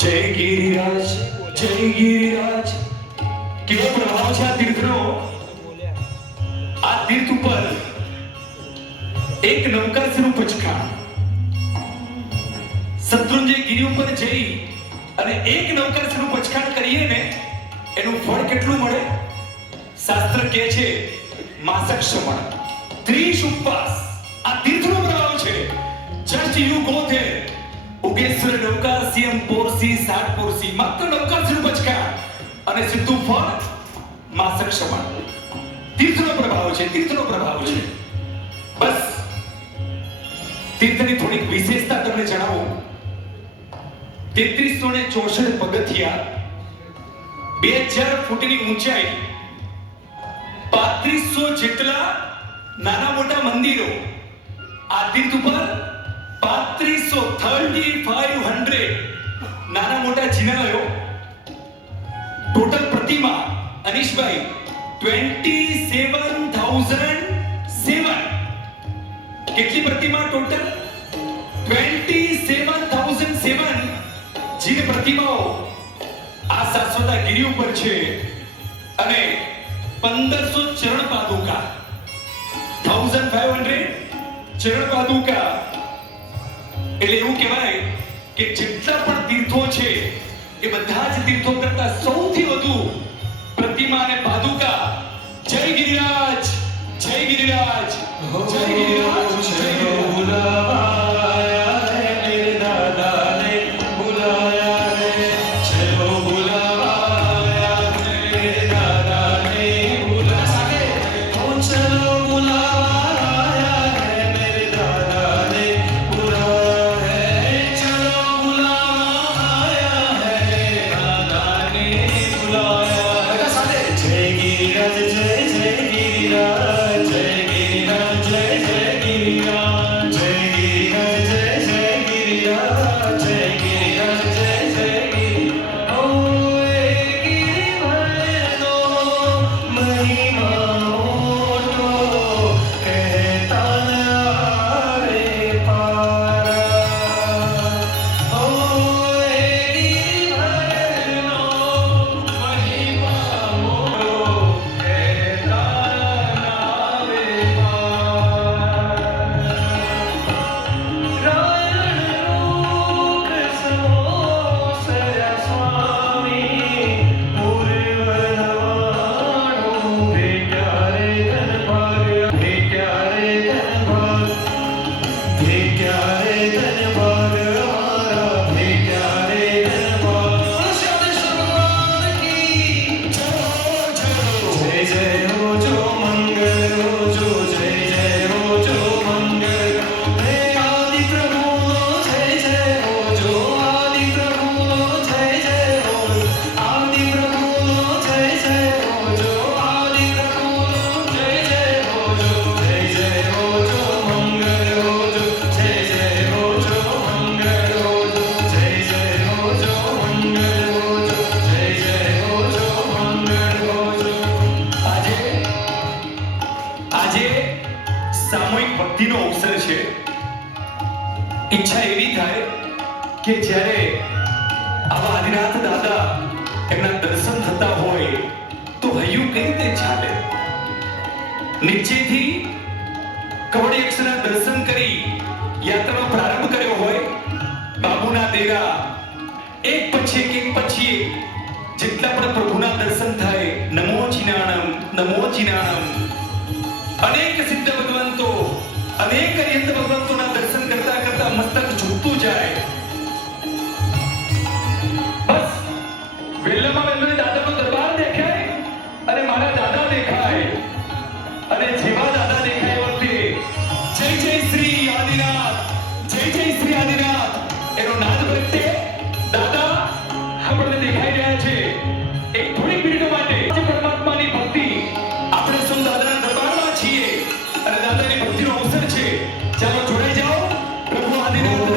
જય ગિરિરાજ, જય ગિરિરાજ. કેવો પ્રભાવ છે આ તીર્થનો. આ તીર્થ ઉપર એક નવકારનું પચકાણ. શત્રુંજય ગિરી ઉપર જઈ અને એક નવકારનું પચકાણ કરીએ ને એનું ફળ કેટલું મળે. શાસ્ત્ર કહે છે માસક શ્રવણ, 30 ઉપવાસ. આ તીર્થનો પ્રભાવ છે. Just you go there. ઉગેશ્વર નવકાર સીએમ પોરસી 60 પોરસી માત્ર નવકારનું પચકાણ અને સીધું ફળ માસક શ્રવણ. તીર્થનો પ્રભાવ છે, તીર્થનો પ્રભાવ છે. બસ તીર્થની થોડીક વિશેષતા તમને જણાવું. 3364 પગથિયા, 2000 ફૂટની ઊંચાઈ, 3500 જેટલા નાના મોટા મંદિરો. આ તીર્થ ઉપર 3500 નાના મોટા જિનાલયો. ટોટલ પ્રતિમા અનીશભાઈ 27,007. કેટલી પ્રતિમા ટોટલ? 27,007 જીન પ્રતિમાઓ આ શાશ્વતા ગિરી ઉપર છે. અને 1500 ચરણ પાદુકા, 1500 ચરણ પાદુકા. એટલે એવું કહેવાય કે જેટલા પણ તીર્થો છે એ બધા જ તીર્થો કરતા સૌથી વધુ પ્રતિમા અને પાદુકા. જય ગિરિરાજ, જય ગિરિરાજ, જય ગિરિરાજ, જય ગિરિરાજ. ઈચ્છા એવી થાય કે જ્યારે આવા આદિનાથ દાદા એમના દર્શન થતા હોય તો હૈયું કઈ રીતે ચાલે. નીચેથી કવડી અક્ષરના દર્શન કરી યાત્રાનો પ્રારંભ કર્યો હોય. બાબુના દેરા એક પછી જેટલા પણ પ્રભુના દર્શન થાય, નમો ચિનાણમ, નમો ચિનાણમ. અનેક સિદ્ધ ભગવંતો, અનેક અરિહંત ભગવંતોના દર્શન કરતા કરતા મસ્તક ઝૂકતું જાય. બસ વેલામાં વેલો દાદાનો દરબાર દેખાય અને મારા દાદા દેખાય. અને જેવા દાદા દેખાય વખતે જય જય શ્રી આદિનાથ, જય જય શ્રી આદિનાથ એનો નાદ પ્રગટે. દાદા આપણને દેખાઈ રહ્યા છે. એક થોડી મિનિટો માટે પરમાત્માની ભક્તિ. આપણે સૌ દાદાના દરબારમાં છીએ અને દાદાની ભક્તિનો અવસર છે. ચાલો જોડાઈ જાઓ. પ્રભુ આદિનાથ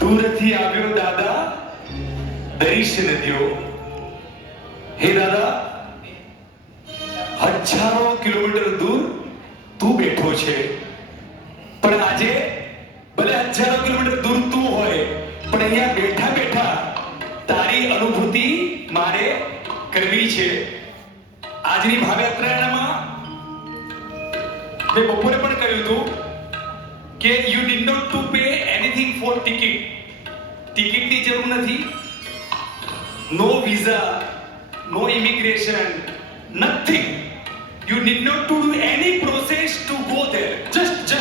દૂરથી આવ્યો દાદા દર્શન દ્યો. હે દાદા, હજારો કિલોમીટર દૂર તું બેઠો છે, પણ આજે ભલે હજારો કિલોમીટર દૂર તું હોય, પણ અહીંયા બેઠા બેઠા તારી અનુભૂતિ મારે કરવી છે. આજની ભાવયાત્રામાં મેં બપોરે પણ કહ્યું હતું કે you did not to pay anything for ticket. ટિકિટની જરૂર નથી, no visa, no immigration, nothing. You did not to do any process to go there. Just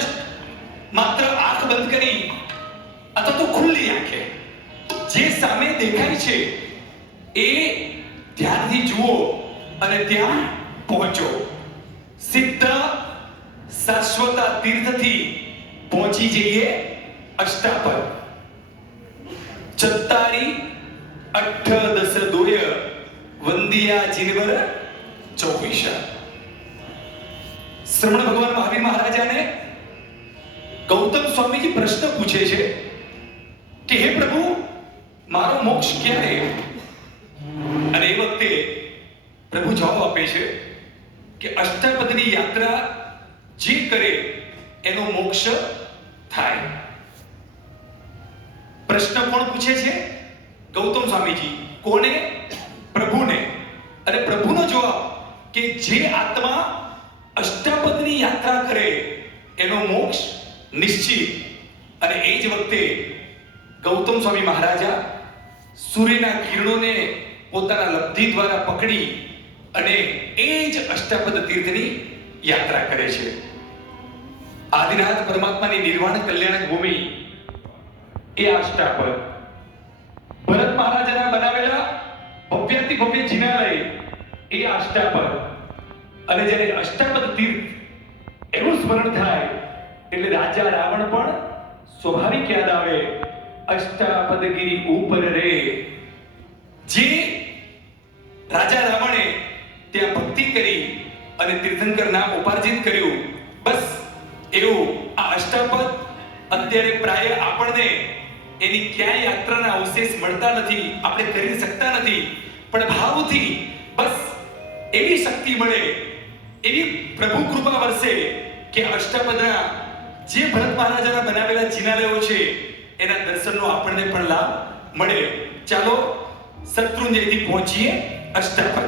માત્ર આંખ બંધ કરી અથવા તો ખુલ્લી આંખે જે સામે દેખાય છે એ ધ્યાનથી જુઓ અને ત્યાં પહોંચો. સીધા શાશ્વત તીર્થથી પહોંચી જઈએ અષ્ટાપદ. ચત્તારી અઠ્ઠદશ દોય વંદિયા જીનવર ચોવીસ. શ્રમણ ભગવાન મહાવીર મહારાજાને ગૌતમ સ્વામીજી પ્રશ્ન પૂછે છે કે હે પ્રભુ, મારો મોક્ષ ક્યારે? અને એ વખતે પ્રભુ જવાબ આપે છે કે અષ્ટાપદની યાત્રા જે કરે એનો મોક્ષ થાય. પ્રશ્ન કોણ પૂછે છે? ગૌતમ સ્વામીજી. કોને? પ્રભુને. અને પ્રભુનો જવાબ કે જે આત્મા અષ્ટાપદની યાત્રા કરે એનો મોક્ષ નિશ્ચિત. અને એ જ વખતે ગૌતમ સ્વામી મહારાજા સૂર્યના કિરણોને પોતાના લબ્ધિ દ્વારા પકડી અને એ જ અષ્ટાપદ તીર્થની યાત્રા કરે છે. આદિનાથ પરમાત્માની નિર્વાણ કલ્યાણક ભૂમિ એ અષ્ટાપદ. ભરત મહારાજાના બનાવેલા ભવ્યાતિ ભવ્ય જિનાલય એ અષ્ટાપદ. અને જ્યારે અષ્ટાપદ તીર્થ એનું સ્મરણ થાય એટલે રાજા રાવણ પણ સ્વાભાવિક યાદ આવે. અષ્ટાપદગીરી ઉપર રે. જે રાજા રાવણે ત્યાં ભક્તિ કરી અને તીર્થંકર નામ ઉપાર્જિત કર્યું, બસ એવું આ અષ્ટાપદ અત્યારે પ્રાય આપણને એની ક્યાંય યાત્રાના અવશેષ મળતા નથી, આપણે કરી શકતા નથી. પણ ભાવથી બસ એવી શક્તિ મળે, એવી પ્રભુ કૃપા વરસે કે અષ્ટાપદના જે ભરત મહારાજાના બનાવેલા જિનાલયો છે એના દર્શનનો આપણને પણ લાભ મળે. ચાલો શત્રુંજયથી પહોંચીએ અષ્ટાપદ.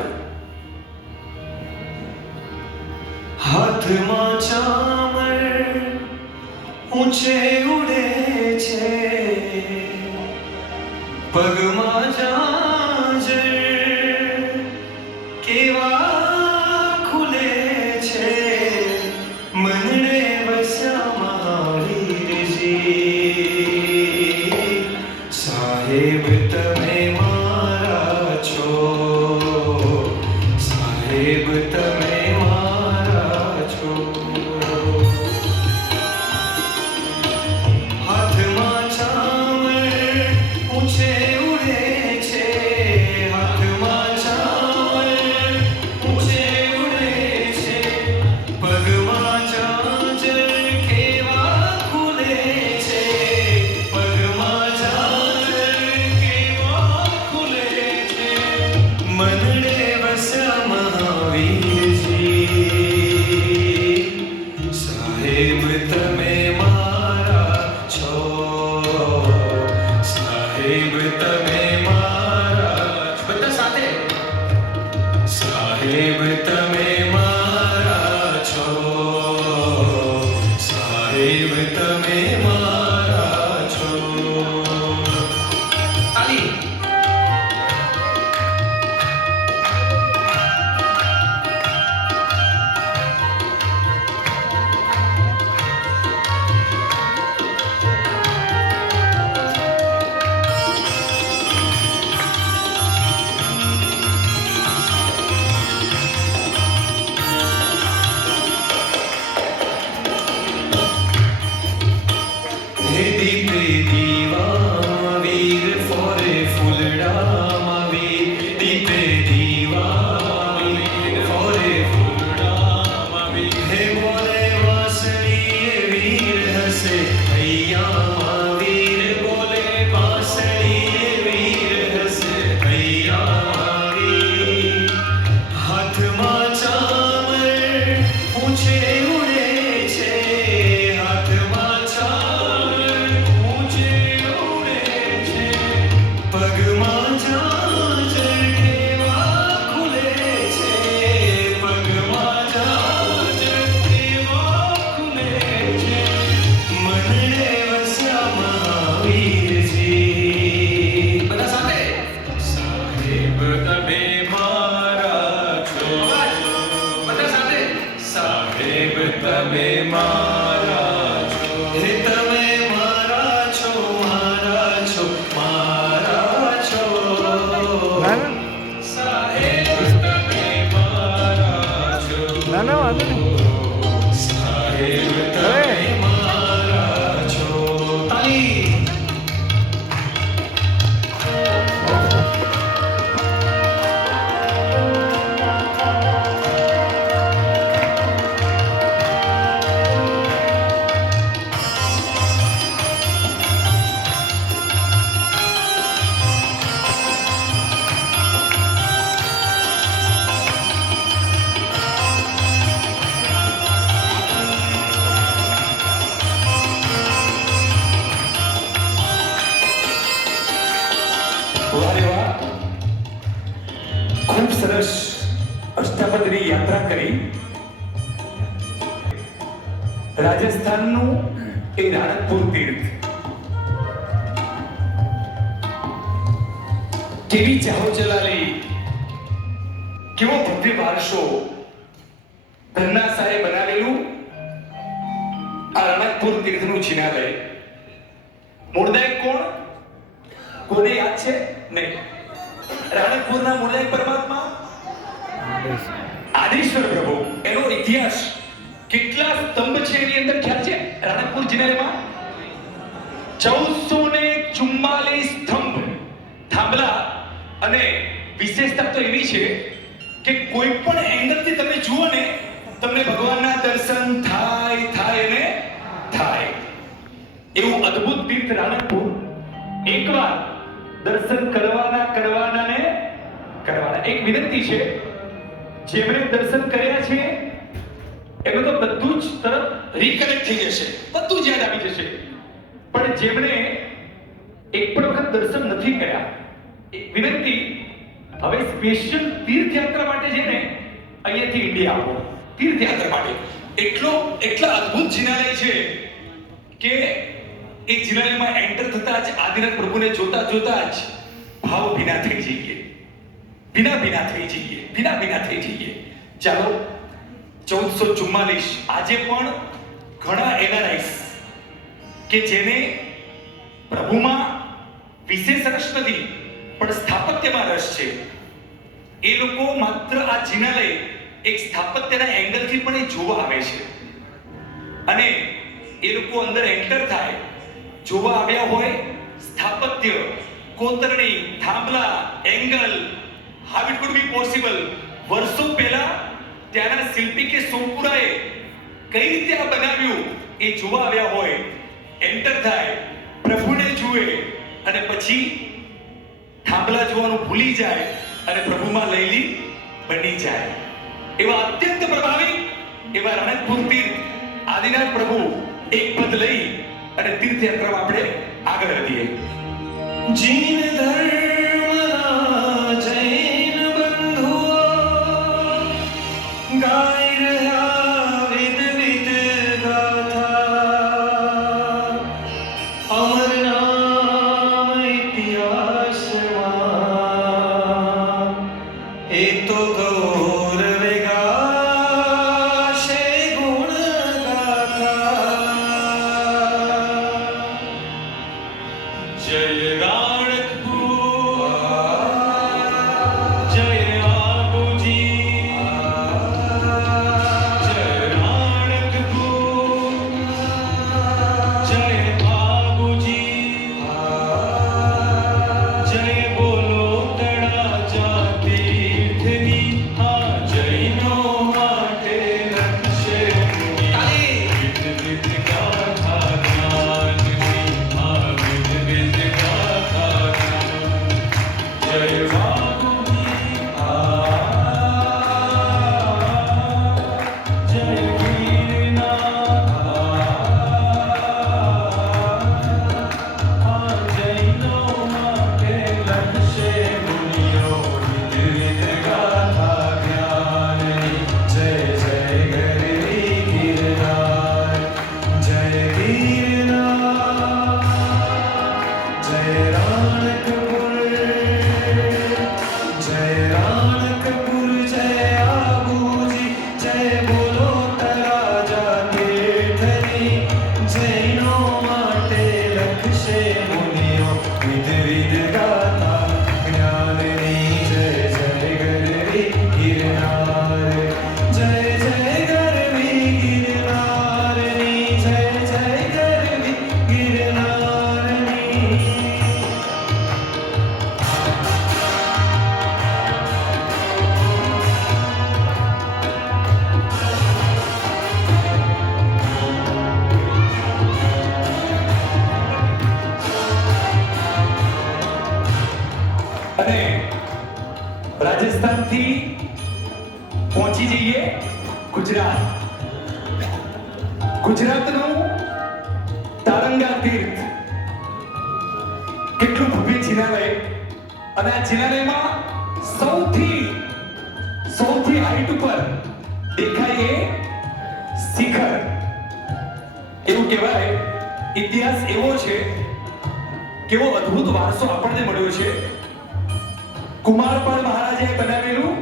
હાથમાં ચામર ઊંચે ઉડે છે, પગમાં ઝાંઝર કેવા ખુલે છે, મનને વસ્યા મહાવીરજી. સાહેબ તમે મારા છો, સાહેબ તમે મારા છો. હાથમાં ચામર ઊંચે ઉડે છે, સાહેબ તમે મારા છો. તાલી. દીપે દીવામાં વીર ફોરે ફૂલડામાં વીર દીપે દીવામાં વીર ફોરે ફૂલડામાં વીર હે બોલે વાંસળીએ વીર હસે હૈયામાં વીર બોલે વાંસળીએ વીર હસે હૈયામાં વીર હાથમાં ચામર પૂછે ઉડે છે હાથમાં પગમાં ઝાંઝર કેવા ખુલે છે પગમાં ઝાંઝર કેવા ખુલે છે મનડે વસ્યા મહાવીરજી. બધા સાથે સાહેબ તમે મારા છો. બધા સાથે સાહેબ તમે મારા છો. હે તમે મારા છો મારા છો મારા છો. સાહેબ તમે મારા છો. ના વાંધો નહીં. સાહેબ તમે મારા છો. તાલી. વાહ રે વાહ. ખૂબ સરસ અષ્ટાપદની યાત્રા કરી. રાજસ્થાનનું એ રાણકપુર તીર્થ કેવી ચાહો ચલાલી કેવો ભવ્ય વારસો ધન્ના સાહેબ બનાવેલું આ રાણકપુર તીર્થનું જિનાલય. મૂળદાયક કોણ? કોને યાદ છે? નહીં. રાણકપુરના મૂળદાયક પરમાત્મા આદેશ્વર પ્રભુ. એનો ઇતિહાસ કેટલા સ્તંભ છે એની અંદર ખ્યાલ છે? રાણકપુર જિલ્લામાં 1444 સ્તંભ થાંભલા. અને વિશેષતા તો એવી છે કે કોઈ પણ એંગલથી તમે જુઓ ને તમને ભગવાનના દર્શન થાય ને થાય એવું અદ્ભુત તીર્થ રાણકપુર. એકવાર દર્શન કરવાના ને કરવાના. એક વિનંતી છે, જેમણે દર્શન કર્યા છે એનું તો બધું જ તરત રીકનેક્ટ થઈ જશે, બધું જ યાદ આવી જશે. પણ જેમણે એક પણ વખત દર્શન નથી કર્યા, એક વિનંતી, હવે સ્પેશિયલ તીર્થયાત્રા માટે છે ને અહીંયાથી ઇન્ડિયા આવો તીર્થયાત્રા માટે. એટલા અદ્ભુત જિનાલય છે કે એ જિનાલયમાં એન્ટર થતા જ આદિનાથ પ્રભુને જોતા જ ભાવ ભીના થઈ જઈએ, ભીના થઈ જઈએ. ચાલો 1444 આજે પણ ઘણા એનઆરઆઈસ કે જેને પ્રભુમાં વિશેષ રસ નથી પણ સ્થાપત્યમાં રસ છે, એ લોકો માત્ર આ જિનાલય એક સ્થાપત્યના એંગલથી પણ એ જોવા આવે છે. અને એ લોકો અંદર એન્ટર થાય, જોવા આવ્યા હોય સ્થાપત્ય, કોતરણી, થાંભલા, angle, how it could B possible. વર્ષો પહેલા ત્યાંના શિલ્પી કે સોમપુરાએ કઈ રીતે આ બનાવ્યું એ જોવા આવ્યા હોય, એન્ટર થાય, પ્રભુને જુએ અને પછી થાંભલા જોવાનું ભૂલી જાય અને પ્રભુમાં લઈલી બની જાય. એવા અત્યંત પ્રભાવી એવા રાણકપુર તીર્થ આદિનાથ પ્રભુ એક પદ લઈ અને તીર્થયાત્રામાં આપણે આગળ વધીએ. જીન ધર્મના જૈન બંધુઓ ગાઈ રહ્યા વિદ ગાથા. જૈનો માટે લખશે મુનિઓ વિધ વિધ ગાથા જ્ઞાનની જય જય ગરવી ગિરનાર જય જય ગરવી ગિરનારની જય જય ગરવી ગિરનારની અને રાજસ્થાનથી પહોંચી જઈએ ગુજરાત. ગુજરાતનું તારંગા તીર્થ કેટલું ભવ્ય જિનાલય, અને આ જિનાલયમાં સૌથી હાઈટ ઉપર દેખાય એ શિખર. એવું કહેવાય, ઇતિહાસ એવો છે, કેવો અદ્ભુત વારસો આપણને મળ્યો છે. કુમારપાળ મહારાજે બનાવેલું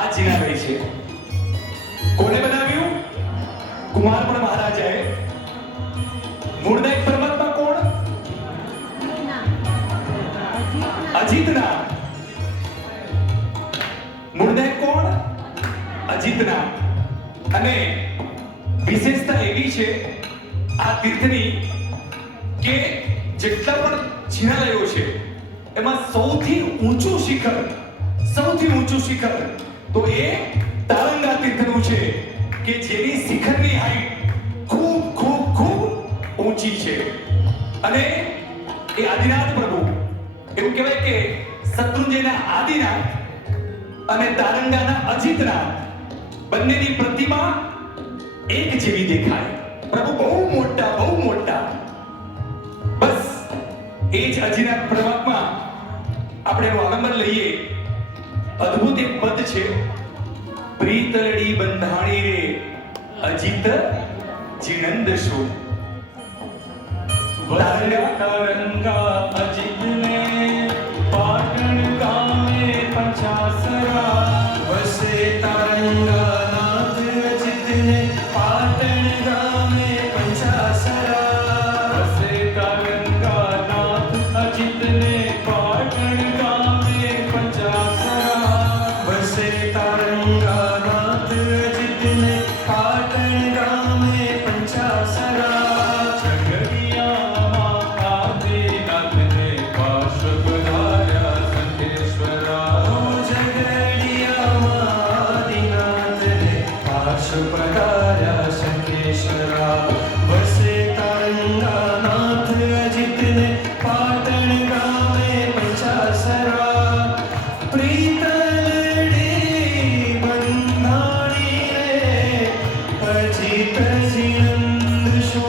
આ જિનાલય છે. કોણે બનાવ્યું? કુમારપાળ મહારાજાએ. મૂળનાયક પરમાત્મા કોણ? અજીતના. મૂળનાયક કોણ? અજીતના. અને વિશેષતા એવી છે આ તીર્થની કે જેટલા પણ જિનાલયો છે એમાં સૌથી ઊંચું શિખર તો એ તારંગા તીર્થનું છે, કે જેની શિખરની હાઈટ ખૂબ ઊંચી છે. અને એ આદિનાથ પ્રભુ, એવું કહેવાય કે શત્રુંજયના આદિનાથ અને તારંગાના અજીતનાથ બંનેની પ્રતિમા એક જેવી દેખાય. પ્રભુ બહુ મોટા. બસ એ જ અજીનાથ પરમાત્મા આપણે એનું આલંબન લઈએ. અદ્ભુત એક પદ છે, પ્રીતલડી બંધાણી રે અજીત જીનંદ શો. તારંગા અજીતને પાટણ ગામે પંચાસરા વસે તારંગા નાથ અજીતને પાટણ ગામે પંચાસરા વસે તારંગા નાથ અજીતને પાટણ ગામે પંચાસરા વસે તારંગા નાથ અજીતને પાટણ ગામે પંચાસરા પધાર્યા શંખેશ્વરા વસે તારંગા નાથ અજીતને પાટણ ગામે પંચાસરા પ્રીતલડી બંધાણી રે અજીત જીનંદ શો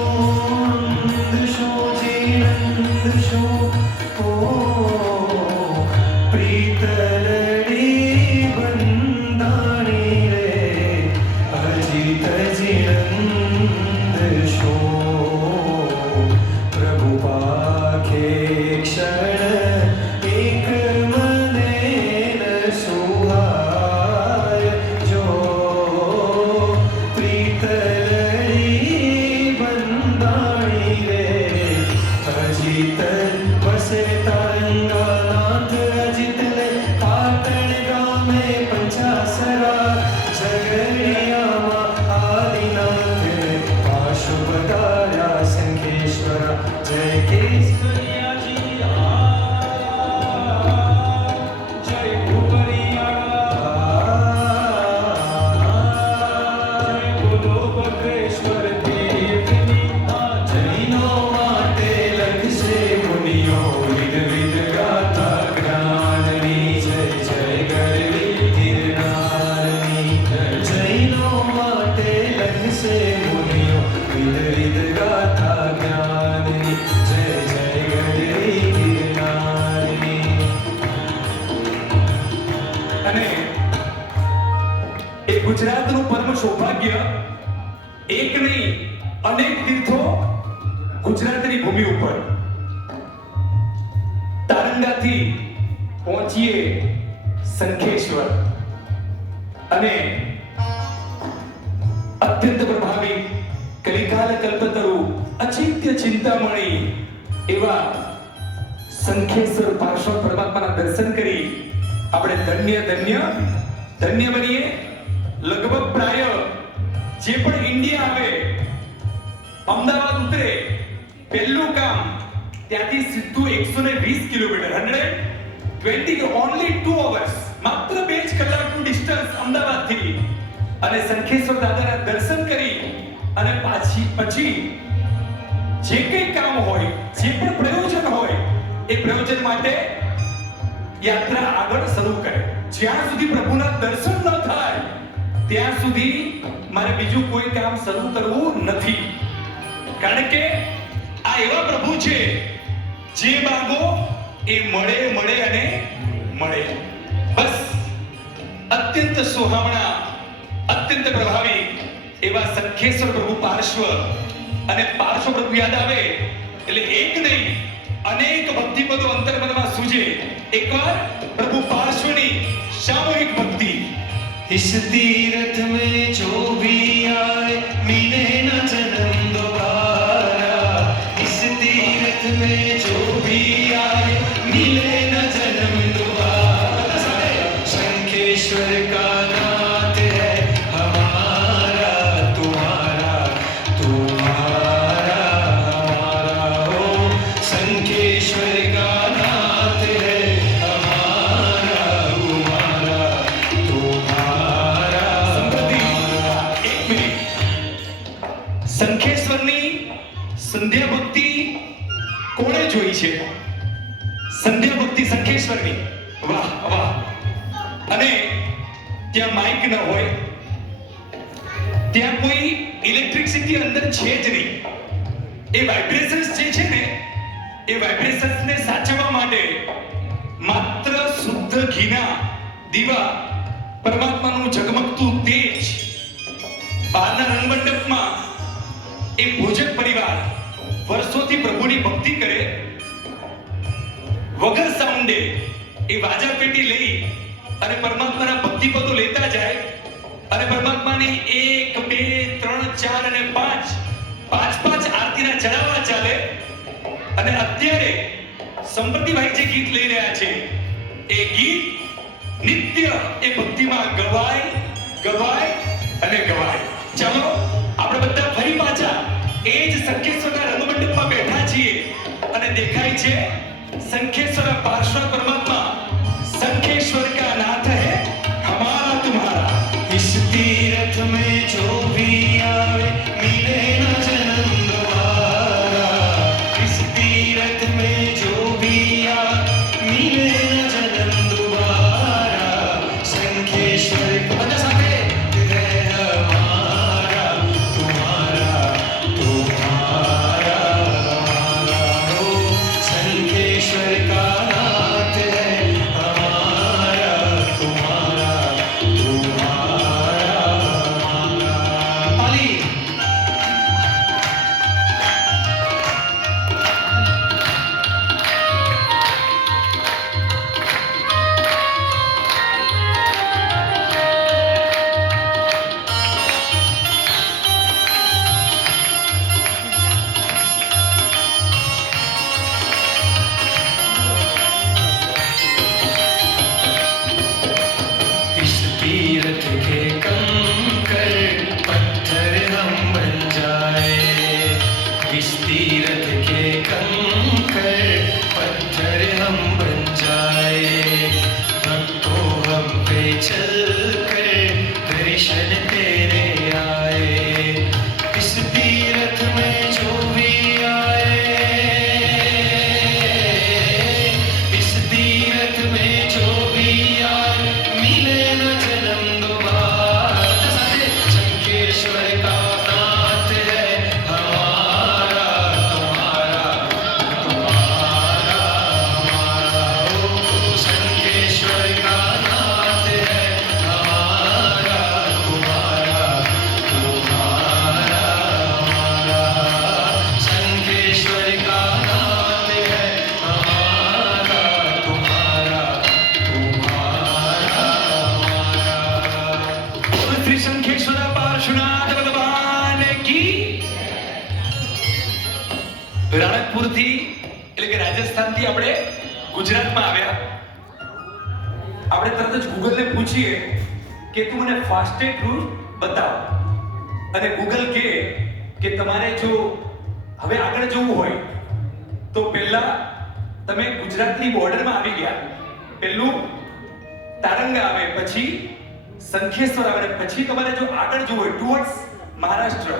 જીનંદ શો ઓ પ્રીતલડી બંધાણી રે અજીત જીનંદ શો પ્રભુ પાખે ક્ષણ એક મને ન સુહાય જો પ્રીતલડી બંધાણી રે અજીત વસે તારંગા નાથ અજીતને પાટણ ગામે પંચાસરા જગડિયામાં આદિનાથને પાશુપધાર્યા શંખેશ્વરા જય કેસરિયાજી જય ભુવરિયાળા જય બોલો બક્રેશ્વર દેવની જૈનો માટે લખશે મુનિઓ વિધ વિધ ગાથા જ્ઞાનની જય જય ગરવી ગિરનારની જૈનો માટે લખશે મુનિઓ વિધ વિધ ગાથા જ્ઞાનની જય જય ગરવી ગિરનારની. અને એ ગુજરાતનું પરમ સૌભાગ્ય, એક નહીં અનેક તીર્થો ગુજરાતની ભૂમિ ઉપર. તારંગાથી પહોંચીએ શંખેશ્વર, અને અત્યંત પ્રભાવી કલિકાલ કલ્પતરુ અચિંત્ય ચિંતામણી એવા સંખેશ્વર પાર્શ્વ પરમાત્માના દર્શન કરી આપણે ધન્ય ધન્ય ધન્ય બનીએ. લગભગ પ્રાય જે પણ ઇન્ડિયા આવે, અમદાવાદ ઉતરે, પહેલું કામ ત્યાંથી સીધું 120 કિલોમીટર 120 ઓનલી 2 hours, માત્ર 2 જ કલાકનું ડિસ્ટન્સ અમદાવાદથી, અને સંખેશ્વર દાદાના દર્શન કરી અને પછી જે કંઈ કામ હોય, જે પણ પ્રયોજન હોય, એ પ્રયોજન માટે યાત્રા આગળ શરૂ કરે. જ્યાં સુધી પ્રભુના દર્શન ન થાય ત્યાં સુધી મારે બીજું કોઈ કામ શરૂ કરવું નથી. કારણ કે આ એવા પ્રભુ છે જે માંગો એ મળે મળે અને મળે. બસ અત્યંત સુહામણા, અત્યંત પ્રભાવી એવા સંખેશ્વર પ્રભુ પાર્શ્વ, અને પાર્શ્વ પ્રભુ યાદ આવે એટલે એક નહીં અનેક ભક્તિપદો અંતર્મનમાં સૂજે. એકવાર પ્રભુ પાર્શ્વની સામૂહિક ભક્તિ. इस तीर्थ में जो भी आए मिले न जन्म दोबारा. इस तीर्थ में जो भी आए मिले न जन्म दोबारा. शंखेश्वर का नाथ है हमारा तुम्हारा, तुम्हारा हमारा. हो शंखेश्वर का नाथ है हमारा तुम्हारा, तुम्हारा. એક મિનિટ. સંખેશ્વરની સંધ્યા ભક્તિ કોણે જોઈ છે? સંધ્યા ભક્તિ સંખેશ્વરની, વાહ વાહ. અને ત્યાં માઇક ન હોય, ત્યાં કોઈ ઇલેક્ટ્રિસિટી અંદર છે જ નહીં. એ વાઇબ્રેશન્સ જે છે ને, એ વાઇબ્રેશન્સને સાચવવા માટે માત્ર શુદ્ધ ઘીના દીવા, પરમાત્માનું ઝગમગતું તેજ. બહારના રંગમંડપમાં એ ભોજક પરિવાર વર્ષોથી પ્રભુની ભક્તિ કરે, વગર સાઉન્ડે એ વાજા પેટી લઈ અને પરમાત્માના ભક્તિપદો લેતા જાય, અને પરમાત્માની 1 2 3 4 અને 5 આરતીના ચડાવવા ચાલે. અને અત્યારે સંપતિભાઈ જે ગીત લઈ રહ્યા છે, એ ગીત નિત્ય એ ભક્તિમાં ગવાય ગવાય અને ગવાય. ચાલો આપણે બધા ફરી પાછા એ જ સંખેશ્વરના રંગમંડપમાં બેઠા છીએ, અને દેખાય છે संखेश्वर पार्श्व परमात्मा, संखेश्वर का नाथ है हमारा तुम्हारा. इस तीर्थ में जो भी आवे मिले न जन्म दोबारा. इस तीर्थ में जो भी आवे मिले न जन्म दोबारा. संखेश्वर का साथे है हमारा तुम्हारा, तुम्हारा हमारा. हो संखेश्वर का नाथ है हमारा तुम्हारा, तुम्हारा हमारा. अली इस तीर्थ के कंकर पत्थर हम बन जाए. इस तीर्थ के कंकर पत्थर हम बन जाए. भक्तों हम पे चल कर दर्शन तेरे आए. इस तीर्थ में जो भी आए, इस तीर्थ में जो भी आए मिले न जन्म दोबारा. शंखेश्वर का नाथ है हमारा तुम्हारा, तुम्हारा हमारा. हो शंखेश्वर का नाथ है રાણકપુરથી એટલે કે રાજસ્થાનથી આપણે ગુજરાતમાં આવ્યા. આપણે તરત જ ગૂગલને પૂછીએ કે તું મને ફાસ્ટેસ્ટ રૂટ બતાવ, અને ગૂગલ કહે કે તમારે જો હવે આગળ જવું હોય તો પહેલા તમે ગુજરાતની બોર્ડરમાં આવી ગયા. પહેલું તારંગા આવે, પછી સંખેશ્વર આવે, પછી તમારે જો આગળ જવું હોય ટુવર્ડ્સ મહારાષ્ટ્ર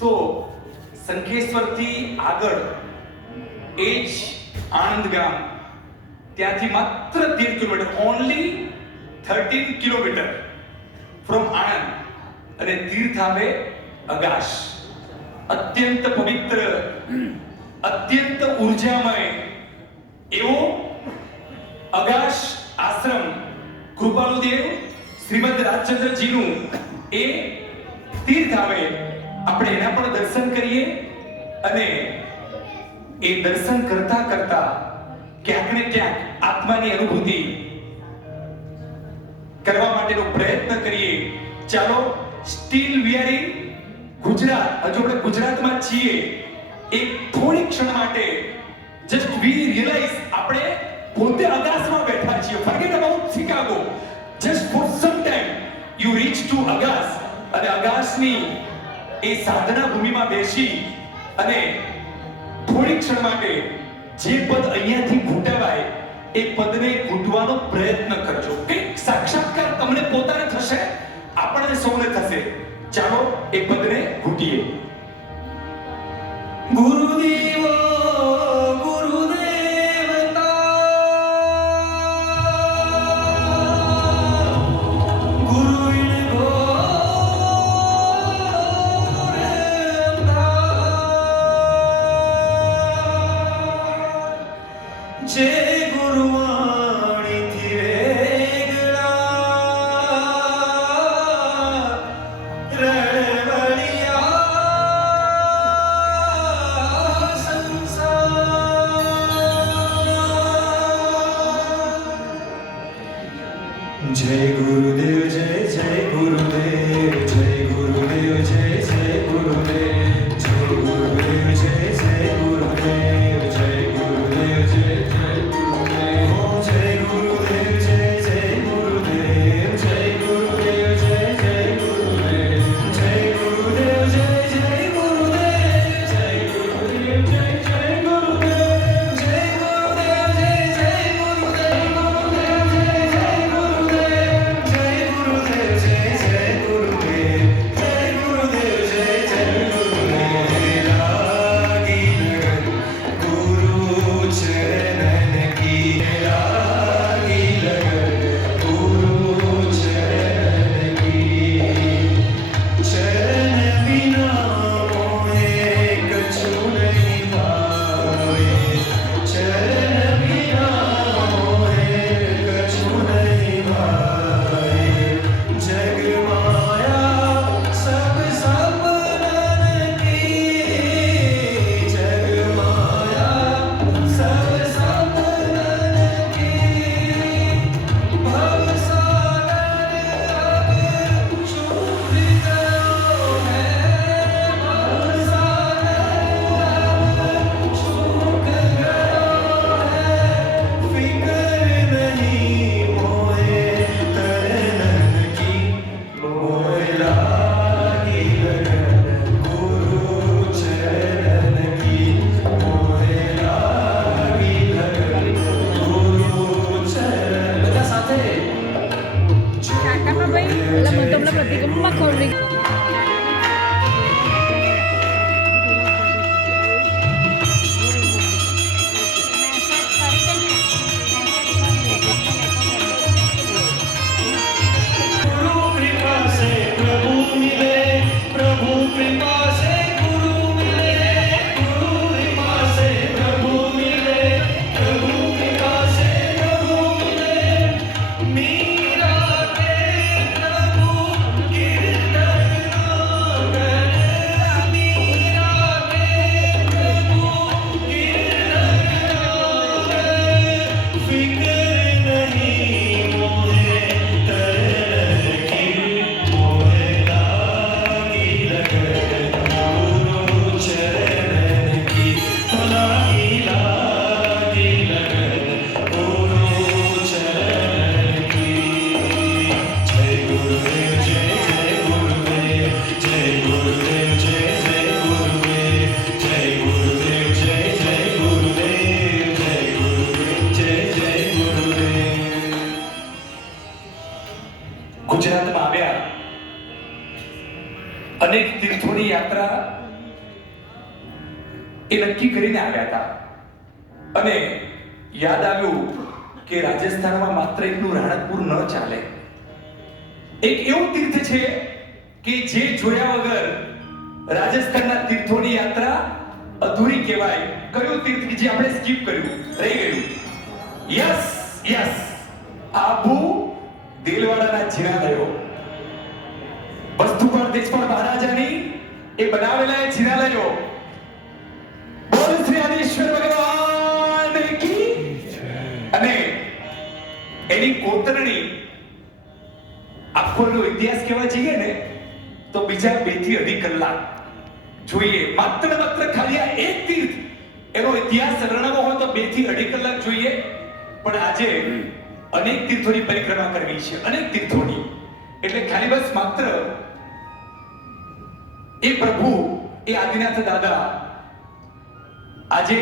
તો સંખેશ્વરથી આગળ એ જ આણંદ ગામ, ત્યાંથી માત્ર 13 kilometre, only 13 kilometre from Anand, અને તીર્થ આવે અગાશ. અત્યંત પવિત્ર, અત્યંત ઉર્જામય એવો અગાશ આશ્રમ કૃપાલુદેવ શ્રીમદ રાજચંદ્રજીનું એ તીર્થ આવે. આપણે એના પણ દર્શન કરીએ, અને એ દર્શન કરતા કરતા ક્યાંક ને ક્યાંક આત્માની અનુભૂતિ કરવા માટેનો પ્રયત્ન કરીએ. ચાલો, steel we are in Gujarat. હજુ આપણે ગુજરાતમાં છીએ. એક થોડી ક્ષણ માટે જસ્ટ વી રિયલાઇઝ આપણે પોતે અગાસમાં બેઠા છીએ. Forget about Chicago. Just for some time you rich two Agas, અને અગાસની એ સાધના ભૂમિમાં બેસી અને થોડી ક્ષણ માટે જે પદ અહીંયાથી ઘૂંટાવાય એ પદને ઘૂંટવાનો પ્રયત્ન કરજો. કંઈક સાક્ષાત્કાર તમને પોતાને થશે, આપણને સૌને થશે. ચાલો એ પદને ઘૂંટીએ. ગુરુદેવો ગુરુદેવતા, ગુરુઈણ ગોરતા, જે ગુરુવાણીથી વેગળા રડવળિયા એ નક્કી કરીને આવ્યા હતા. અને યાદ આવ્યું કે રાજસ્થાનમાં માત્ર એકલું રાણકપુર ન ચાલે. એક એવું તીર્થ છે કે જે જોયા વગર રાજસ્થાનના તીર્થોની યાત્રા અધૂરી કહેવાય. કયું તીર્થ કે જે આપણે સ્કીપ કર્યું, રહી ગયું? યસ યસ, આબુ દેલવાડાના જિનાલયો. વસ્તુપાલ દેશપાલ મહારાજાની એ બનાવેલા એ જિનાલયો. બોલ શ્રી આદિશ્વર ભગવાન કી. અને એની કોતરણી આખો ઇતિહાસ કહેવા જઈએ ને તો બીજા 2 થી 2.5 કલાક જોઈએ. માત્ર ખાલી આ એક તીર્થ એનો ઇતિહાસ વર્ણવવો હોય તો 2 થી 2.5 કલાક જોઈએ. પણ આજે અનેક તીર્થોની પરિક્રમા કરવી છે, અનેક તીર્થોની. એટલે ખાલી બસ માત્ર એ પ્રભુ, એ આદિનાથ દાદા આજે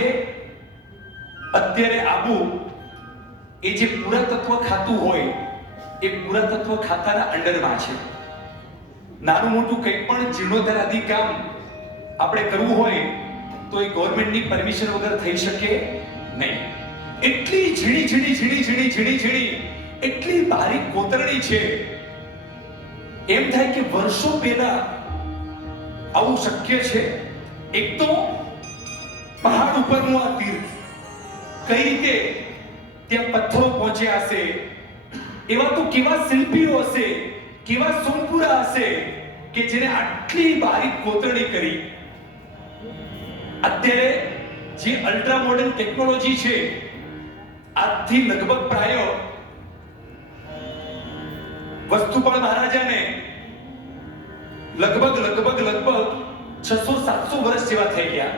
અત્યારે આબુ એ જે પુરાતત્વ ખાતું હોય એ પુરાતત્વ ખાતાના અંડરમાં છે. નાનું મોટું કંઈ પણ જીર્ણોદ્ધારાદી કામ આપણે કરવું હોય તો એ ગવર્મેન્ટની પરમિશન વગર થઈ શકે નહીં. એટલી ઝીણી એટલી બારીક કોતરણી છે. એમ થાય કે વર્ષો પહેલા આવું શક્ય છે. એક તો પહાડ ઉપરનું આ તીર્થ, કઈ રીતે ત્યાં પથ્થરો પહોંચ્યા હશે, એવા તો કેવા શિલ્પીઓ હશે, કેવા સોમપુરા હશે કે જેને આટલી બારીક કોતરણી કરી. અત્યારે જે અલ્ટ્રા મોડર્ન ટેકનોલોજી છે, આજથી લગભગ પ્રાય વસ્તુપાલ મહારાજાને લગભગ 600-700 વર્ષ જેવા થઈ ગયા.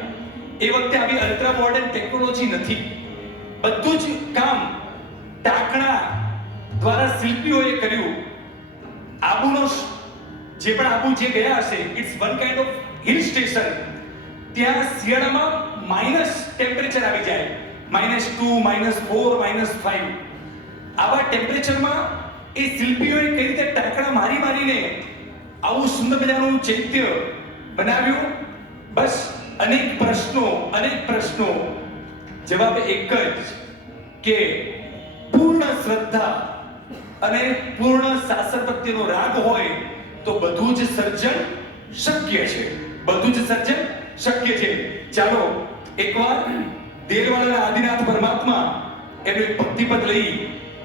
એ વખતે આવી અલ્ટ્રા મોડર્ન ટેકનોલોજી નથી. બધું જ કામ ટાંકણા દ્વારા શિલ્પીઓએ કર્યું. આબુનો જે પણ આબુ જે ગયા હશે, it's one kind of hill station. ત્યાં શિયાળામાં માઇનસ ટેમ્પરેચર આવી જાય, -2, -4, -5. આવા ટેમ્પરેચરમાં એ શિલ્પીઓએ કઈ રીતે ટાંકણા મારીને આવું સુંદર મજાનું ચૈત્ય બનાવ્યું. બસ અનેક પ્રશ્નો, જવાબ એક જ કે પૂર્ણ શ્રદ્ધા અને પૂર્ણ શાસન પ્રત્યેનો રાગ હોય તો બધું જ સર્જન શક્ય છે. ચાલો એકવાર દેલવાડાના આદિનાથ પરમાત્મા એનું એક ભક્તિપદ લઈ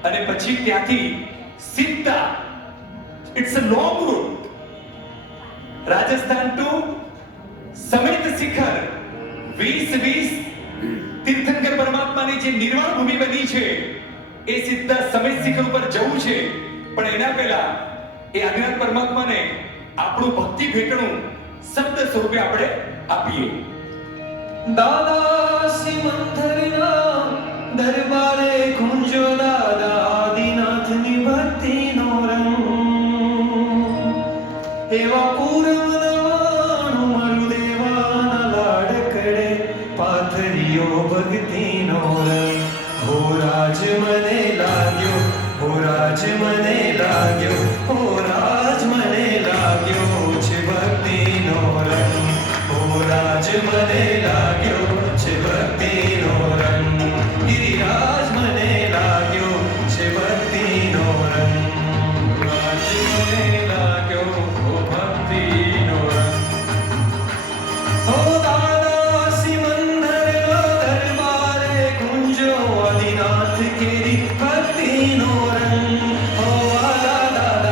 અને પછી ત્યાંથી સીધા, it's a long route, Rajasthan to Sammed Shikhar 2020 તીર્થંકર પરમાત્માની જે નિર્વાણ ભૂમિ બની છે એ સીધા સમિત શિખર ઉપર જવું છે. પણ એના પહેલા એ આદિનાથ પરમાત્માને આપણું ભક્તિ ભેટણું શબ્દ સ્વરૂપે આપણે આપીએ. દાદા સિમંદરના દરબારે ગુંજો દાદા આદિનાથની ભક્તિનો રંગ. એવા પૂરમનું મારું દેવાના લાડકડે પાથરીઓ ભક્તિનો રંગ. હો રાજ મને લાગ્યો, હો રાજ મને લાગ્યો, હો રાજ મને લાગ્યો છે ભક્તિનો રંગ. હો રાજ મને લાગ્યો છે ભક્તિનો રંગ. ગિરિરાજ મને લાગ્યો છે ભક્તિનો રંગ. રાજ મને લાગ્યો ભક્તિનો રંગ. હો દાદા સિમંદરના દરબારે ગુંજો આદિનાથ કેરી ભક્તિનો રંગ. હો વાલા દાદા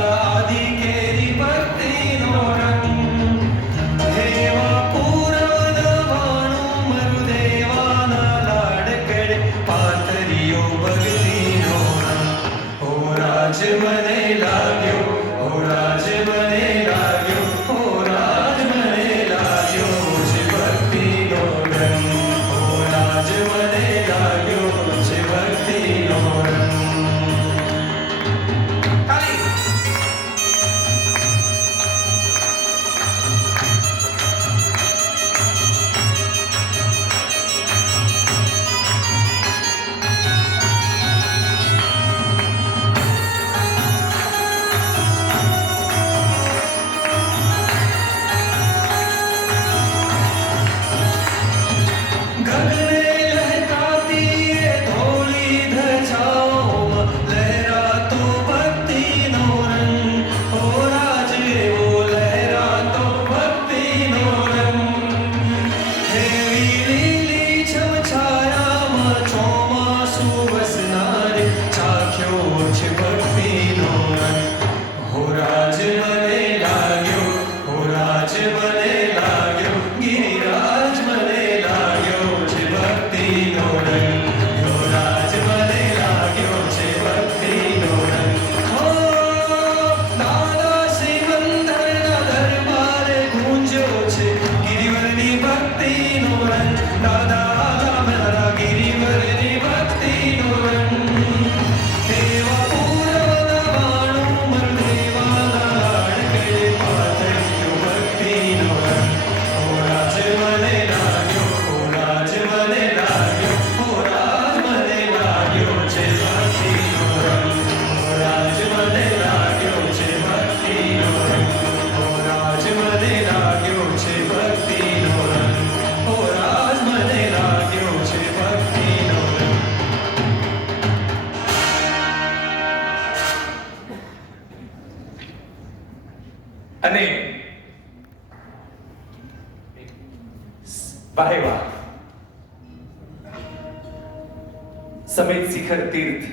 સમેત શિખર તીર્થ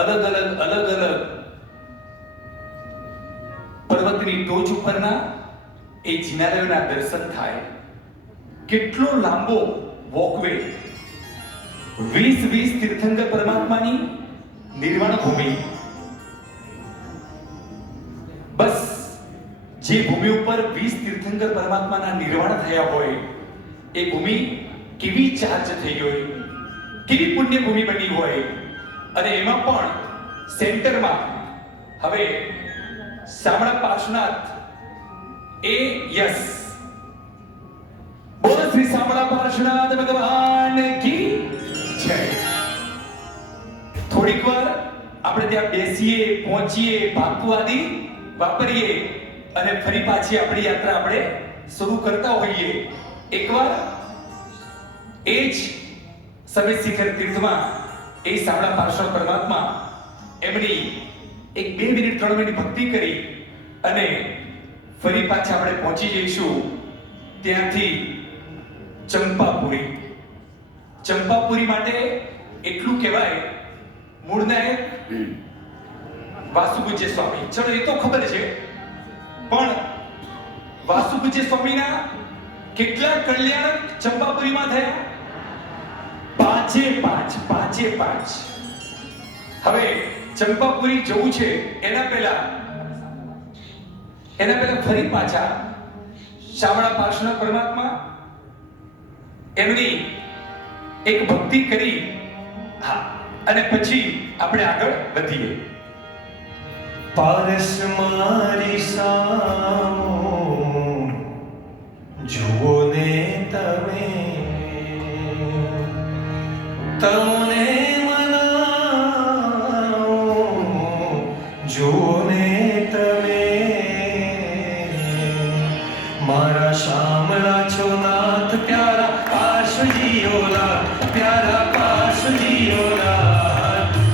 અલગ અલગ પર્વતની ટોચ ઉપરના એ જિનાલયોના દર્શન થાય. કેટલો લાંબો વોકવે, 20 તીર્થંકર પરમાત્માની નિર્વાણ ભૂમિ. બસ જે ભૂમિ ઉપર 20 તીર્થંકર પરમાત્માના નિર્વાણ થયા હોય એ ભૂમિ કેવી ચાર્જ થઈ હોય, કેવી પુણ્ય ભૂમિ બની હોય. અને એમાં પણ સેન્ટરમાં હવે શામળા પાર્શ્વનાથ એ યસ બોલ શ્રી શામળા પાર્શ્વનાથ ભગવાન કી જય. થોડીક વાર આપણે ત્યાં બેસીએ, પહોંચીએ, ભાગતુ આદિ વાપરીએ અને ફરી પાછી આપણી યાત્રા આપણે શરૂ કરતા હોઈએ. એકવાર એ જ સમેત શિખર તીર્થમાં એ શામળા પાર્શ્વનાથ પરમાત્મા એમની 1-2 મિનિટ 3 મિનિટ ભક્તિ કરી અને ફરી પાછા આપણે પહોંચી જઈશું ત્યાંથી ચંપાપુરી. ચંપાપુરી માટે એટલું કહેવાય, મૂળ નાયક વાસુપૂજ્ય સ્વામી. ચલો એ તો ખબર છે, પણ વાસુપૂજ્ય સ્વામીના કેટલા કલ્યાણ ચંપાપુરીમાં થયા? 5. હવે ચંપાપુરી જવું છે એના પહેલા ફરી પાછા શામળા પાર્શ્વનાથ પરમાત્મા એમની એક ભક્તિ કરી, હા, અને પછી આપણે આગળ વધીએ. પારસ મારી સામો જુઓ ને તમે, તમને મનાવો જુઓ ને તમે. મારા શામળા છો નાથ પ્યારા પાર્શ્વજીઓલા, પ્યારા પાર્શ્વજીઓલા,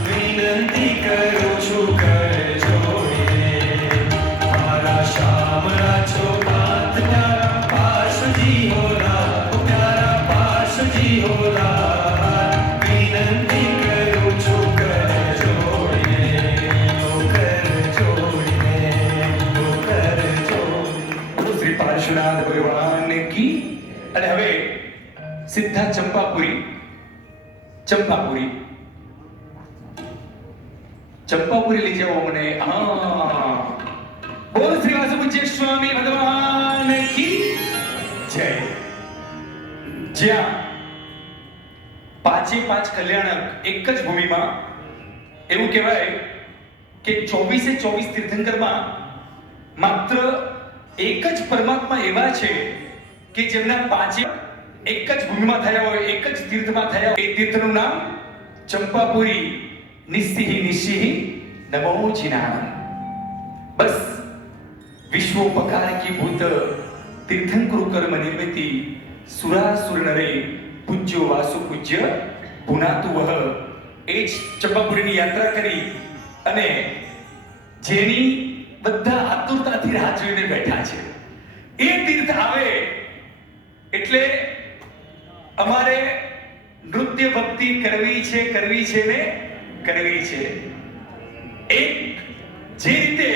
વિનંતી કરું છું કર જોડીને. મારા શામળા છો નાથ પ્યારા પાર્શ્વજીઓલા, પ્યારા પાર્શ્વજીઓલા, વિનંતી કરું છું કર જોડીને, કર જોડીને, કર જોડીને. શ્રી પાર્શ્વનાથ ભગવાન કી. અને હવે સીધા ચંપાપુરી લઈ જાઓ મને. હા, બોલ શ્રી વાસુપૂજ્ય સ્વામી ભગવાન કી જય. જ્યાં 5 કલ્યાણક એક જ ભૂમિમાં, એવું કહેવાય કે 24 તીર્થંકરમાં માત્ર એક જ પરમાત્મા એવા છે કે જેમના 5 એક જ ભૂમિમાં થયા હોય, એક જ તીર્થમાં થયા હોય. એ તીર્થનું નામ ચંપાપુરી. નિસ્સિહિ નમો જીનાનંદ. બસ વિશ્વોપકારકી ભૂત તીર્થંકૃ કર્મ નિર્મિતિ સુરાસુર નરે પૂજ્યો વાસુ પૂજ્ય પુનાતુ વહ. એ જ ચંપાપુરીની યાત્રા કરી અને જેની બધા આતુરતાથી રાહ જોઈને બેઠા છે. એ તીર્થ આવે એટલે અમારે નૃત્ય ભક્તિ કરવી છે ને કરવી છે. એક જે રીતે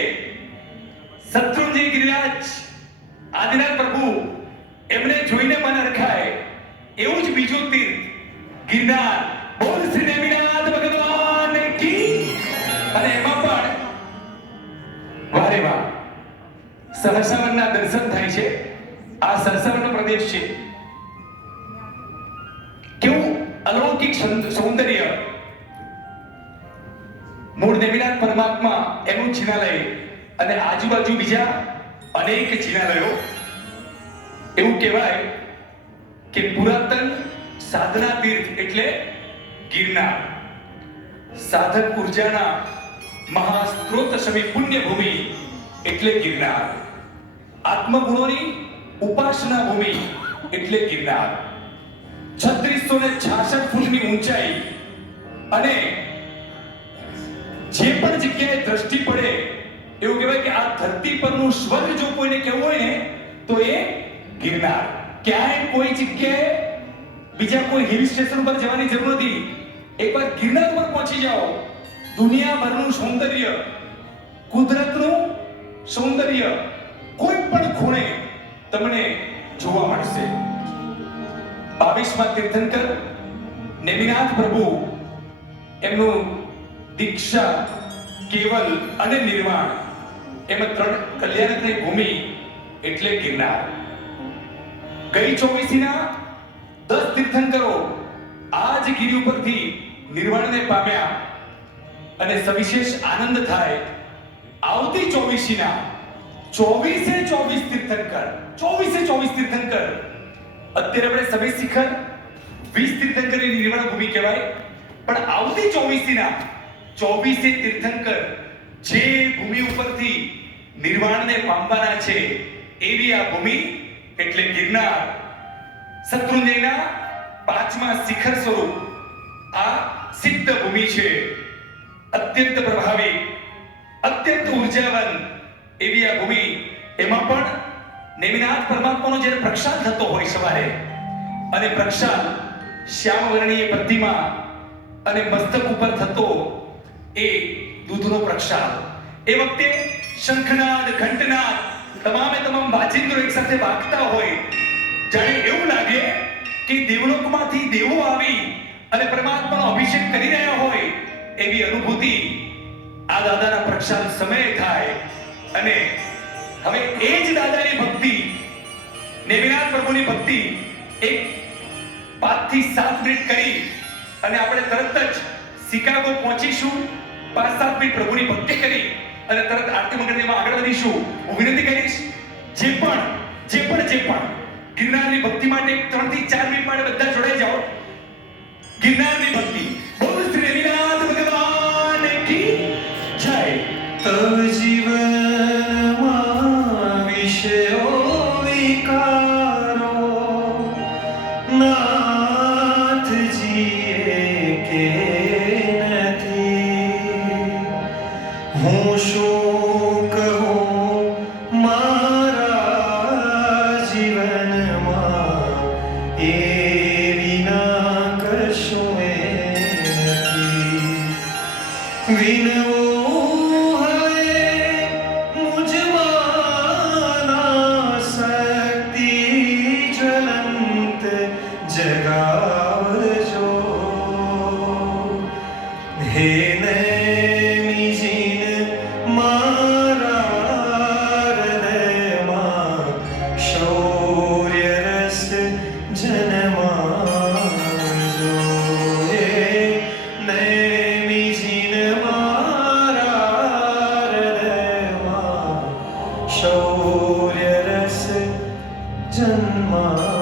શત્રુંજય ગિરિરાજ આદિનાથ પ્રભુ એમને જોઈને મન અરખાય, એવું જ બીજું તીર્થ ગિરનાર. બોલ શ્રી નેમિનાથ ભગવાન કી. અને એમાં પણ વારે વાહ સહસ્રવનના દર્શન થાય છે. આ સહસ્રવનનો પ્રદેશ છે. કેવું અલૌકિક સૌંદર્ય. મૂળ નેમિનાથ પરમાત્મા એનું જિનાલય અને આજુબાજુ બીજા અનેક જિનાલયો. એવું કહેવાય કે પુરાતન સાધના તીર્થ એટલે ગિરનાર. સાધક ઉર્જાના મહાસ્ત્રોત સમી પુણ્ય ભૂમિ એટલે ગિરનાર. આત્મગુણોની ઉપાસના ભૂમિ એટલે ગિરનાર. 3666 ફૂટની ઊંચાઈ અને જે પણ જગ્યાએ દ્રષ્ટિ પડે એવું કહેવાય કે આ ધરતી પરનું સ્વર્ગ જો કોઈને કહેવું હોય ને તો એ ગિરનાર. ક્યાંય કોઈ જગ્યાએ બીજા કોઈ હિલ સ્ટેશન પર જવાની જરૂર નથી. એકવાર ગિરનાર પર પહોંચી જાઓ, દુનિયાભરનું સૌંદર્ય, કુદરતનું સૌંદર્ય કોઈ પણ ખૂણે તમને જોવા મળશે. 22મા તીર્થંકર નેમિનાથ પ્રભુ, એમનું દીક્ષા, કેવલ અને નિર્વાણ, એમ 3 કલ્યાણકની ભૂમિ એટલે ગિરનાર. ગઈ ચોવીસીના 10 તીર્થંકરો આ જ ગિરી ઉપરથી નિર્વાણને પામ્યા અને સવિશેષ આનંદ થાય. આવતી ચોવીસીના 24 તીર્થંકર, 24 તીર્થંકર, અત્યારે આપણે સમય શિખર 20 તીર્થંકરની નિર્વાણ ભૂમિ કહેવાય, પણ આવતી ચોવીસીના 24 તીર્થંકર જે ભૂમિ ઉપરથી નિર્વાણને પામવાના છે એવી આ ભૂમિ એટલે ગિરનાર. શત્રુંજયના 5મા શિખર સ્વરૂપ આ સિદ્ધ ભૂમિ છે. અત્યંત પ્રભાવી, અત્યંત ઉર્જાવાન એવી આ ભૂમિ. એમાં પણ નેમિનાથ પરમાત્માનો જ્યારે પ્રક્ષાલ થતો હોય સવારે, અને પ્રક્ષાલ શ્યામવર્ણીય પ્રતિમા અને મસ્તક ઉપર થતો એ દૂધનો પ્રક્ષાલ, એ વખતે શંખનાદ, ઘંટનાદ, તમામે તમામ વાજિંત્રો એક સાથે વાગતા હોય. જાણે એવું લાગે કે દેવલોકમાંથી દેવો આવી અને પરમાત્માનો અભિષેક કરી રહ્યા હોય એવી અનુભૂતિ આ દાદાના પ્રક્ષાલ સમયે થાય. અને હવે એ જ દાદાની ભક્તિ, નેમિનાથ પ્રભુની ભક્તિ, એક 5 થી 7 મિનિટ કરી અને આપણે તરત જ શિકાગો પહોંચીશું. 5-7 મિનિટ પ્રભુની ભક્તિ કરી અને તરત આરતી મંડળીમાં આગળ વધીશું. હું વિનંતી કરીશ, જે પણ ગિરનારની ભક્તિ માટે 3 થી 4 મિનિટ માટે બધા જોડાઈ જાઓ. ગિરનારની ભક્તિ. બોલ શ્રી નેમિનાથ ભગવાન કી જય. તવ જીવનમાં વિષયો વિકારો નાથજીએ કે નથી. હું શું કહું મારા જીવનમાં, એ વિના કશું એ નથી. વિનવું હવે મુજમાના શક્તિ જ્વલંત જગાવજો. હે નૈમિષિન મારા હૃદયમાં શૌર્ય રસ જન્માવજો. હે નૈમિષિન મારા હૃદયમાં શૌર્ય રસ જન્માવજો.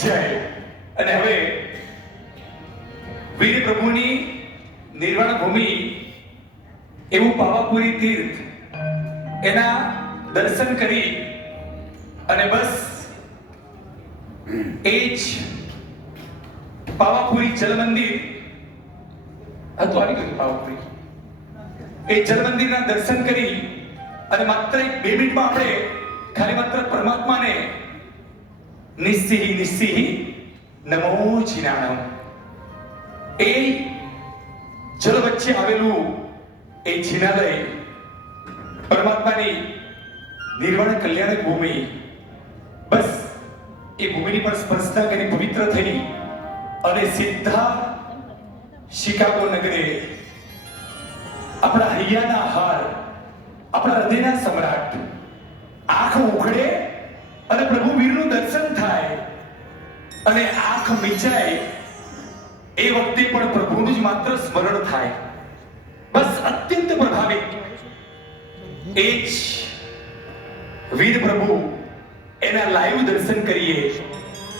જય. અને હવે વીર પ્રભુની નિર્વાણ ભૂમિ એવું પાવાપુરી તીર્થ એના દર્શન કરી અને બસ એ જ પાવાપુરી જલ મંદિર હતું, આવી ગયું પાવાપુરી. એ જલ મંદિરના દર્શન કરી અને માત્ર 2 મિનિટમાં આપણે ખાલી માત્ર પરમાત્માને નિસ્સિહી નિસ્સિહી નમો જીનાણમ, એ જળ વચ્ચે આવેલું એ જીનાલય પરમાત્માની નિર્વાણ કલ્યાણ ભૂમિ, બસ એ ભૂમિની પર સ્પર્શતા કરી પવિત્ર થઈ અને સીધા શિકાગો નગરે આપણા હૈયાના હાર, આપણા હૃદયના સમ્રાટ આંખ ઉઘડે અને પ્રભુ વીરનું દર્શન થાય અને આંખ મીચાય એ વખતે પણ પ્રભુનું જ માત્ર સ્મરણ થાય. બસ અત્યંત પ્રભાવિત એ જ વીર પ્રભુ એના લાઈવ દર્શન કરીએ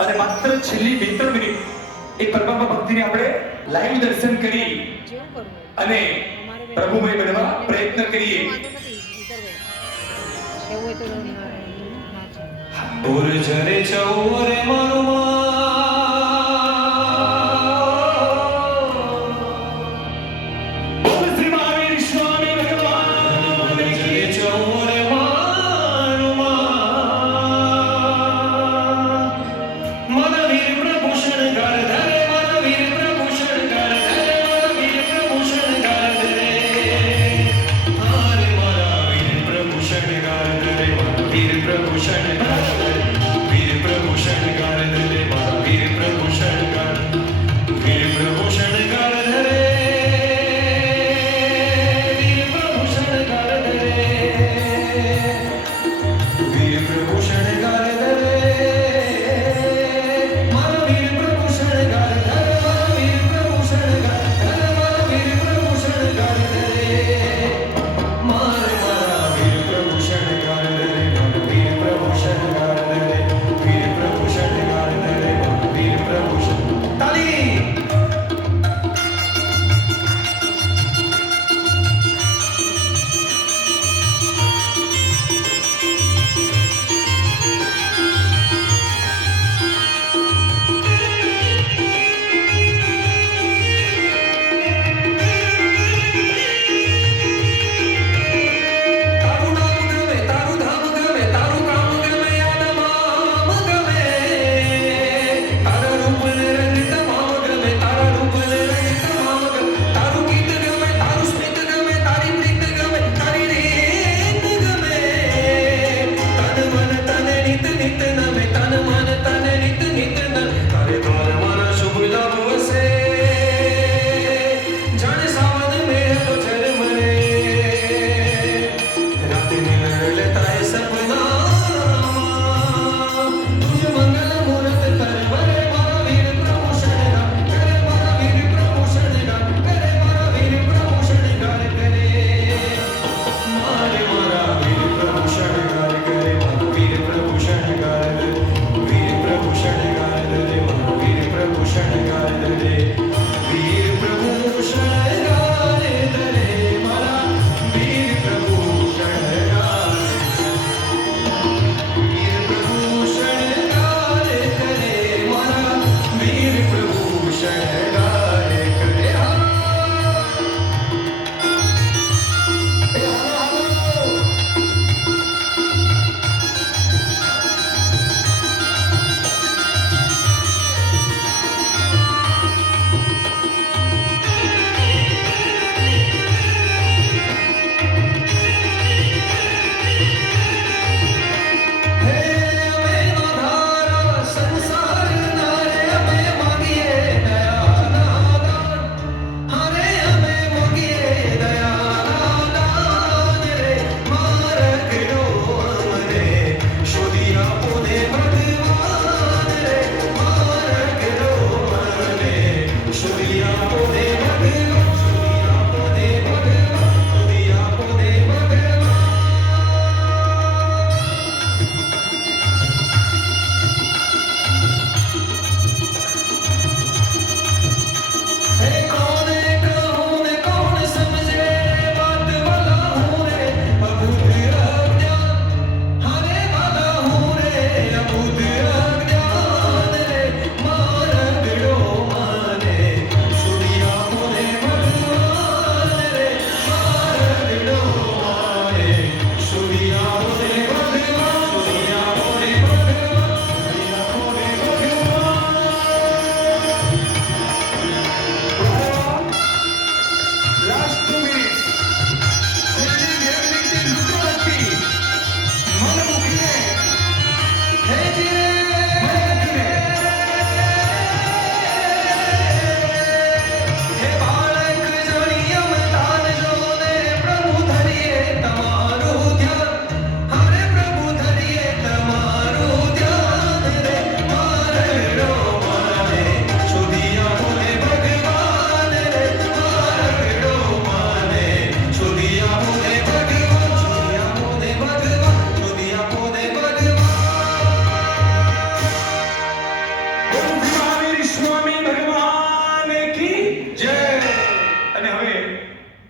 અને માત્ર છેલ્લી 2-3 મિનિટ એ પરમાત્મા ભક્તિને આપણે લાઈવ દર્શન કરી અને પ્રભુમય બનવા પ્રયત્ન કરીએ. ઉર્જરે ચૌરે બોલ શ્રી મહાવીર સ્વામી ભગવાન કી જય. વીર પ્રભૂષણ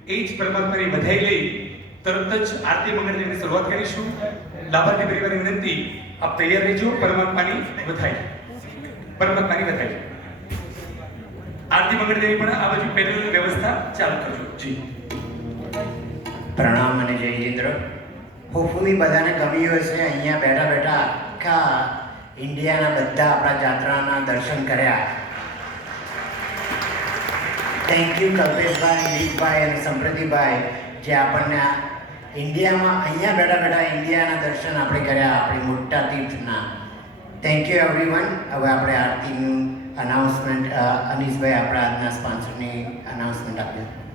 એ જ પરમાત્માની વધાઈ લઈ તરત જ આરતી મંગળની શરૂઆત કરીશું. લાભાર્થી પરિવારની વિનંતી, આપ તૈયાર રહેજો. પરમાત્માની વધાઈ, પરમાત્માની વધાઈ. આરતી મંગળદેવી પણ આ બાજુ પેનલ વ્યવસ્થા ચાલુ કરજો. જી પ્રણામ અને જય જિન્દ્ર. હોપફુલી બધાને ગમ્યું હશે. અહીંયા બેઠા બેઠા આખા ઇન્ડિયાના બધા આપણા જાત્રાના દર્શન કર્યા. થેન્ક યુ કલ્પેશભાઈ, નીતભાઈ અને સમૃદ્ધિભાઈ, જે આપણને આ ઇન્ડિયામાં અહીંયા બેઠા બેઠા ઇન્ડિયાના દર્શન આપણે કર્યા આપણી મોટા તીર્થના. Thank you everyone. હવે આપણે આરતીનું અનાઉન્સમેન્ટ, અનીશભાઈ આપણા આજના સ્પોન્સરની અનાઉન્સમેન્ટ આપ્યું.